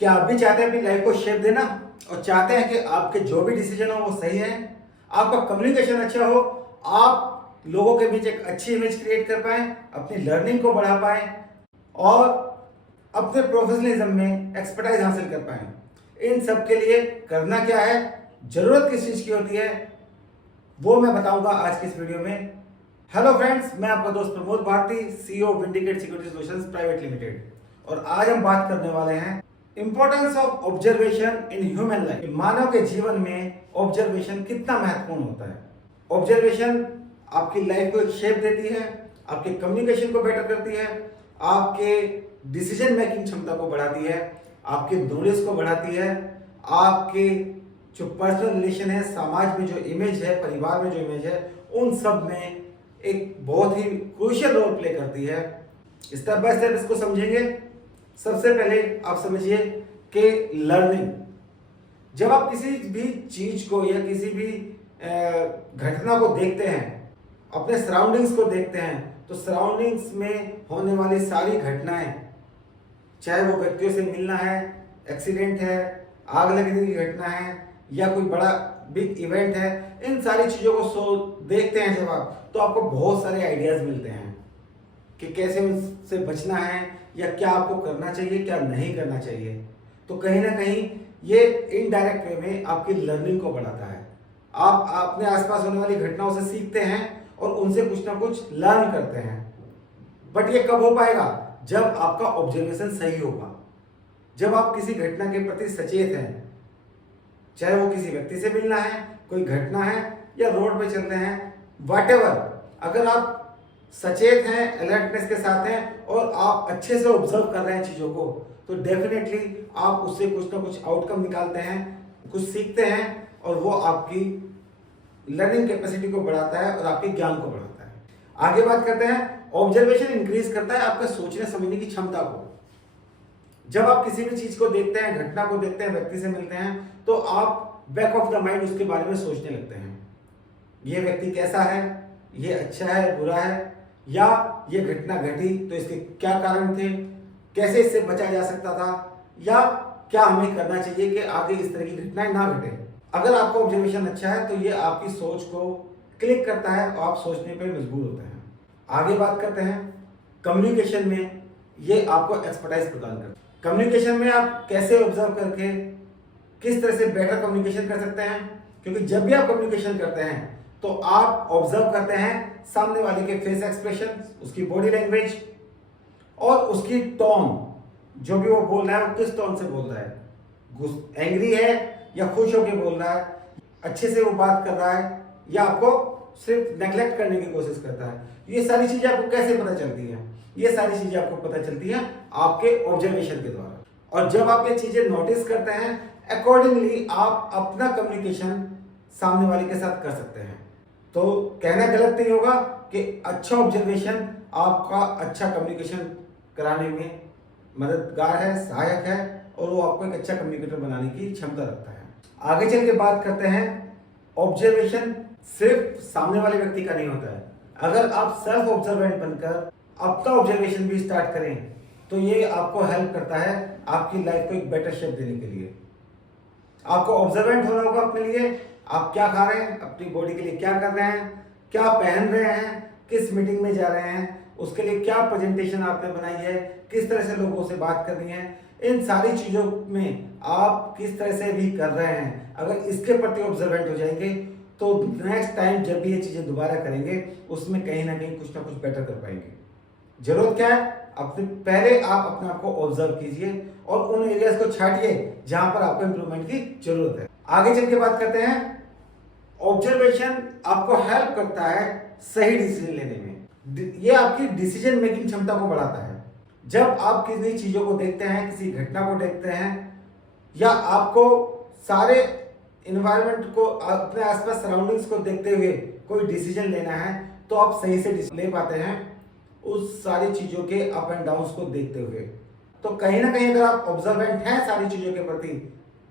क्या आप भी चाहते हैं अपनी लाइफ को शेप देना और चाहते हैं कि आपके जो भी डिसीजन हो वो सही है, आपका कम्युनिकेशन अच्छा हो, आप लोगों के बीच एक अच्छी इमेज क्रिएट कर पाएं, अपनी लर्निंग को बढ़ा पाएं और अपने प्रोफेशनलिज्म में एक्सपर्टाइज हासिल कर पाएं। इन सब के लिए करना क्या है, जरूरत किस चीज़ की होती है, वो मैं बताऊंगा आज की इस वीडियो में। हेलो फ्रेंड्स, मैं आपका दोस्त Pramod Bharati, CEO Vindicate security solutions private limited, और आज हम बात करने वाले हैं importance of observation in human life. मानव के जीवन में ऑब्जर्वेशन कितना महत्वपूर्ण होता है। ऑब्जर्वेशन आपकी लाइफ को एक शेप देती है, आपके कम्युनिकेशन को बेटर करती है, आपके डिसीजन मेकिंग क्षमता को बढ़ाती है, आपके नॉलेज को बढ़ाती है, आपके जो पर्सनल रिलेशन है, समाज में जो इमेज है, परिवार में जो इमेज है, उन सब में एक बहुत ही क्रूशियल रोल प्ले करती है। स्टेप बाय स्टेप इसको समझेंगे। सबसे पहले आप समझिए कि लर्निंग, जब आप किसी भी चीज को या किसी भी घटना को देखते हैं, अपने सराउंडिंग्स को देखते हैं, तो सराउंडिंग्स में होने वाली सारी घटनाएं, चाहे वो व्यक्तियों से मिलना है, एक्सीडेंट है, आग लगने की घटना है, या कोई बड़ा बिग इवेंट है, इन सारी चीजों को देखते हैं जब आप, तो आपको बहुत सारे आइडियाज मिलते हैं कि कैसे उससे बचना है या क्या आपको करना चाहिए, क्या नहीं करना चाहिए। तो कहीं ना कहीं ये इनडायरेक्ट वे में आपकी लर्निंग को बढ़ाता है। आप अपने आसपास होने वाली घटनाओं से सीखते हैं और उनसे कुछ ना कुछ लर्न करते हैं। बट ये कब हो पाएगा? जब आपका ऑब्जर्वेशन सही होगा, जब आप किसी घटना के प्रति सचेत हैं, चाहे वो किसी व्यक्ति से मिलना है, कोई घटना है, या रोड पे चलते हैं, व्हाटएवर। अगर आप सचेत हैं, अलर्टनेस के साथ हैं और आप अच्छे से ऑब्जर्व कर रहे हैं चीज़ों को, तो डेफिनेटली आप उससे कुछ ना कुछ आउटकम निकालते हैं, कुछ सीखते हैं, और वो आपकी लर्निंग कैपेसिटी को बढ़ाता है और आपके ज्ञान को बढ़ाता है। आगे बात करते हैं, ऑब्जर्वेशन इंक्रीज करता है आपका सोचने समझने की क्षमता को। जब आप किसी भी चीज को देखते हैं, घटना को देखते हैं, व्यक्ति से मिलते हैं, तो आप बैक ऑफ द माइंड उसके बारे में सोचने लगते हैं। ये व्यक्ति कैसा है, ये अच्छा है, बुरा है, या ये घटना घटी तो इसके क्या कारण थे, कैसे इससे बचा जा सकता था, या क्या हमें करना चाहिए कि आगे इस तरह की घटनाएं ना घटे। अगर आपका ऑब्जर्वेशन अच्छा है तो ये आपकी सोच को क्लिक करता है और आप सोचने पर मजबूर होते हैं। आगे बात करते हैं, कम्युनिकेशन में ये आपको एक्सपर्टाइज प्रदान करता है। कम्युनिकेशन में आप कैसे ऑब्जर्व करके किस तरह से बेटर कम्युनिकेशन कर सकते हैं, क्योंकि जब भी आप कम्युनिकेशन करते हैं तो आप ऑब्जर्व करते हैं सामने वाले के फेस एक्सप्रेशन, उसकी बॉडी लैंग्वेज और उसकी टोन, जो भी वो बोल रहा है वो किस टोन से बोल रहा है, एंग्री है या खुश होकर बोल रहा है, अच्छे से वो बात कर रहा है या आपको सिर्फ नेग्लेक्ट करने की कोशिश करता है। ये सारी चीजें आपको कैसे पता चलती हैं? ये सारी चीजें आपको पता चलती हैं आपके ऑब्जर्वेशन के द्वारा। और जब आप ये चीजें नोटिस करते हैं, अकॉर्डिंगली आप अपना कम्युनिकेशन सामने वाले के साथ कर सकते हैं। तो कहना गलत नहीं होगा कि अच्छा ऑब्जर्वेशन आपका अच्छा कम्युनिकेशन कराने में मददगार है, सहायक है, और वो आपको एक अच्छा कम्युनिकेटर बनाने की क्षमता रखता है। आगे चल के बात करते हैं, ऑब्जर्वेशन सिर्फ सामने वाले व्यक्ति का नहीं होता है। अगर आप सेल्फ ऑब्जर्वेंट बनकर अपना ऑब्जर्वेशन भी स्टार्ट करें तो ये आपको हेल्प करता है आपकी लाइफ को एक बेटर शेप देने के लिए। आपको ऑब्जर्वेंट होना होगा अपने लिए, आप क्या खा रहे हैं, अपनी बॉडी के लिए क्या कर रहे हैं, क्या पहन रहे हैं, किस मीटिंग में जा रहे हैं, उसके लिए क्या प्रेजेंटेशन आपने बनाई है, किस तरह से लोगों से बात करनी है, इन सारी चीजों में आप किस तरह से भी कर रहे हैं। अगर इसके प्रति ऑब्जर्वेंट हो जाएंगे तो नेक्स्ट टाइम जब भी ये चीजें दोबारा करेंगे उसमें कहीं ना कुछ बेटर कर पाएंगे। जरूरत क्या है? अपने पहले आप अपने आप को ऑब्जर्व कीजिए और उन एरियाज को छाटिए जहां पर आपको इंप्रूवमेंट की जरूरत है। आगे चल के बात करते हैं, ऑब्जर्वेशन आपको हेल्प करता है सही डिसीजन लेने में। ये आपकी डिसीजन मेकिंग क्षमता को बढ़ाता है। जब आप किसी चीजों को देखते हैं, किसी घटना को देखते हैं, या आपको सारे इन्वायरमेंट को, अपने आसपास सराउंडिंग्स को देखते हुए कोई डिसीजन लेना है, तो आप सही से डिसीजन ले पाते हैं उस सारी चीजों के अप एंड डाउन्स को देखते हुए। तो कहीं ना कहीं अगर आप ऑब्जर्वेंट हैं सारी चीजों के प्रति,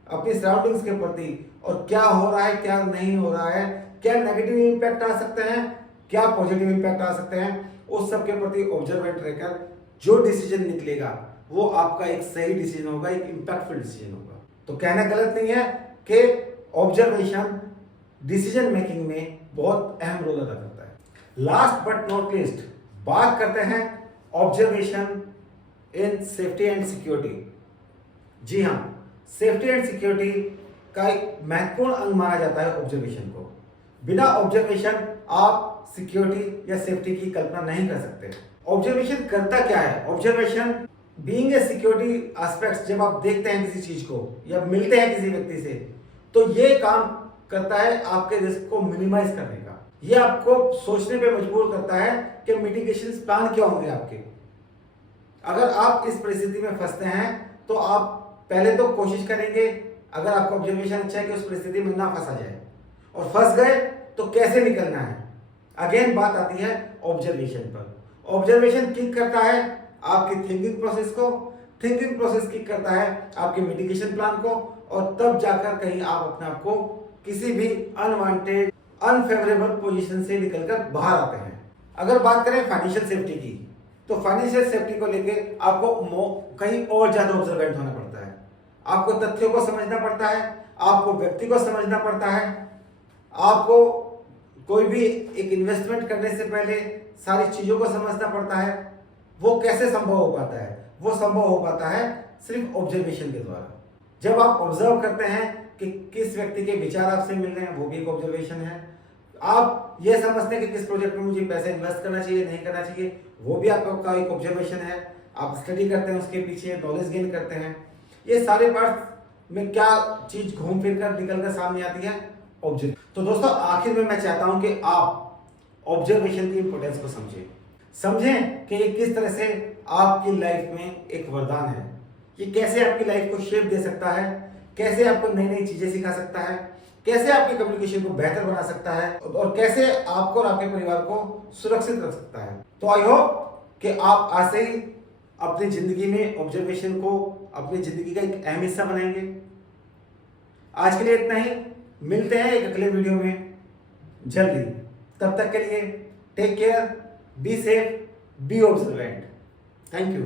अपनी सराउंडिंग्स के प्रति, और क्या हो रहा है क्या नहीं हो रहा है, क्या नेगेटिव इंपैक्ट आ सकते हैं, क्या पॉजिटिव इंपैक्ट आ सकते हैं, उस सब के प्रति ऑब्जर्वेंट रहकर जो डिसीजन निकलेगा वो आपका एक सही डिसीजन होगा, एक इम्पैक्टफुल डिसीजन होगा। तो कहना गलत नहीं है कि ऑब्जर्वेशन डिसीजन मेकिंग में बहुत अहम रोल अदा करता है। लास्ट बट नॉट लीस्ट बात करते हैं observation in safety and security. जी हाँ, सेफ्टी एंड सिक्योरिटी का एक महत्वपूर्ण अंग माना जाता है ऑब्जर्वेशन को। बिना ऑब्जर्वेशन आप सिक्योरिटी या सेफ्टी की कल्पना नहीं कर सकते। ऑब्जर्वेशन करता क्या है? Observation being a security aspects, जब आप देखते हैं किसी चीज को या मिलते हैं किसी व्यक्ति से, तो ये काम करता है आपके रिस्क को मिनिमाइज करने का। ये आपको सोचने पे मजबूर करता है कि मिटिगेशन प्लान क्या होंगे आपके। अगर आप इस परिस्थिति में फंसते हैं तो आप पहले तो कोशिश करेंगे, अगर आपका ऑब्जर्वेशन अच्छा है, कि उस परिस्थिति में ना फंसा जाए, और फंस गए तो कैसे निकलना है। अगेन बात आती है ऑब्जर्वेशन पर। ऑब्जर्वेशन किक करता है आपकी थिंकिंग प्रोसेस को, थिंकिंग प्रोसेस किक करता है आपके मिटिगेशन प्लान को, और तब जाकर कहीं आप अपने आप को किसी भी अनवांटेड अनफेवरेबल पोजीशन से निकलकर बाहर आते हैं। अगर बात करें फाइनेंशियल सेफ्टी की, तो फाइनेंशियल सेफ्टी को लेके आपको कहीं और ज्यादा ऑब्जर्वेंट होना पड़ता है। आपको तथ्यों को समझना पड़ता है, आपको व्यक्ति को समझना पड़ता है, आपको कोई भी एक इन्वेस्टमेंट करने से पहले सारी चीजों को समझना पड़ता है। वो कैसे संभव हो पाता है? वो संभव हो पाता है सिर्फ ऑब्जर्वेशन के द्वारा। जब आप ऑब्जर्व करते हैं कि किस व्यक्ति के विचार आपसे मिल रहे हैं, वो भी एक ऑब्जर्वेशन है। आप ये समझते हैं कि किस प्रोजेक्ट में मुझे पैसे इन्वेस्ट करना चाहिए, नहीं करना चाहिए, वो भी आपका एक ऑब्जर्वेशन है। आप स्टडी करते हैं, उसके पीछे नॉलेज गेन करते हैं। ये सारे पार्ट में क्या चीज घूम फिर कर निकल कर सामने आती है? ऑब्जर्व। तो दोस्तों, आखिर में मैं चाहता हूं कि आप ऑब्जर्वेशन की इंपॉर्टेंस को समझें कि ये किस तरह से आपकी लाइफ में एक वरदान है। ये कैसे आपकी लाइफ को शेप दे सकता है, कैसे आपको नई नई चीजें सिखा सकता है, कैसे आपकी कम्युनिकेशन को बेहतर बना सकता है, और कैसे आपको और आपके परिवार को सुरक्षित रख सकता है। तो आई होप कि आप आज से ही अपनी जिंदगी में ऑब्जर्वेशन को अपनी जिंदगी का एक अहम हिस्सा बनाएंगे। आज के लिए इतना ही, मिलते हैं एक अगले वीडियो में जल्दी। तब तक के लिए take care, be safe, be observant. Thank you.